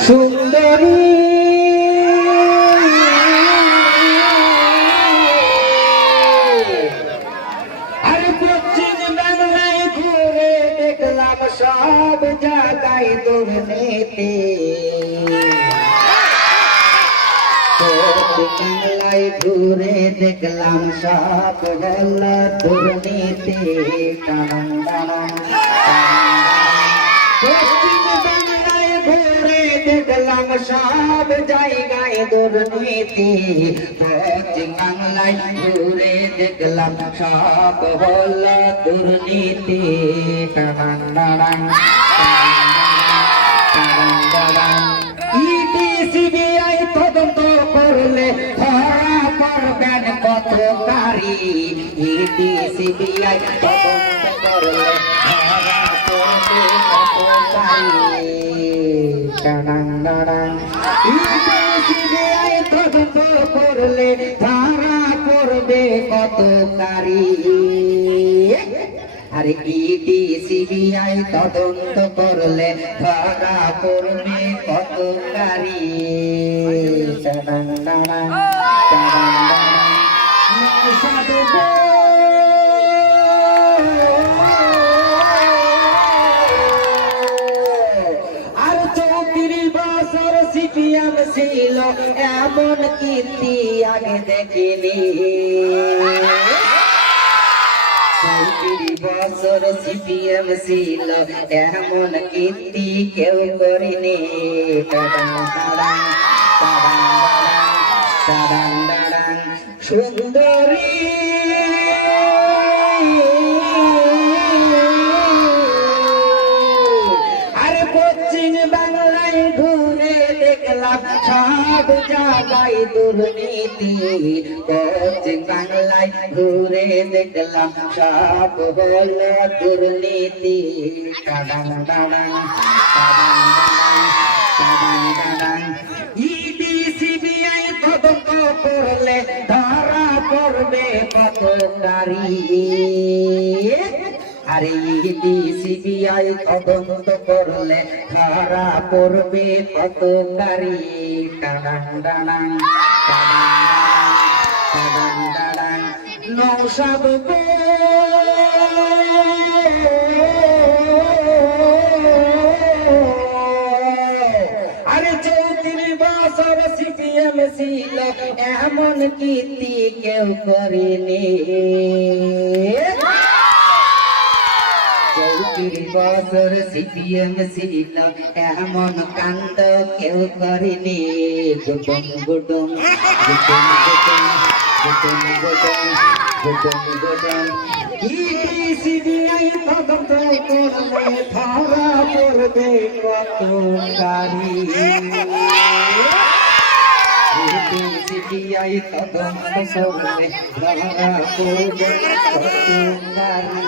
সুন্দরী আর পশ্চিম বাংলায় ঘুরে দেখলাম সব জায়গায় দুর্নীতি। বাংলায় ঘুরে দেখলাম সব হল দুর্নীতি। পশ্চিম বাংলায় ঘুরে দেখলাম সব জায়গায় দুর্নীতি। পশ্চিম বাংলায় ঘুরে দেখলাম সব হল দুর্নীতি। সিবিআই তদন্ত করলে ধরা পড়বেন কতকারী। সিবিআই তদন্ত করলে ধরা পড়বে কতকারী। সিবিআই তদন্ত করলে ধরা পড়বে কতকারী। আরে ইডি সিবিআই তদন্ত করলে ধরা পড়বে কতকারী। আর 34 বছর সিপিএম ছিল এমন কীর্তি আগে দেখিনি। 34 বছর সিপিএম ছিল এমন কীর্তি কেউ করেনি। সুন্দরী আর পশ্চিম বাংলায় ঘুরে দেখলাম সব জায়গায় দুর্নীতি। পশ্চিম বাংলায় ঘুরে দেখলাম সব হল দুর্নীতি। ইডি সিবিআই তদন্ত করলে ধরা পড়বে কতকারী। আরে ইডি সিবিআই তদন্ত করলে ধরা পড়বে কতকারী। নৌসাদ আরে 34 বছর সিপিএম ছিল এমন কীর্তি কেউ করেনি। 34 বছর সিপিএম ছিল এমন কাণ্ড কেউ করেনি। গুটুম গুটুম গুটুম গুটুম গুটুম গুটুম গুটুম গুটুম। ইডি সিবিআই তদন্ত করলে ধরা পড়বে কতকারী। ইডি সিবিআই তদন্ত করলে ধরা পড়বে কতকারী।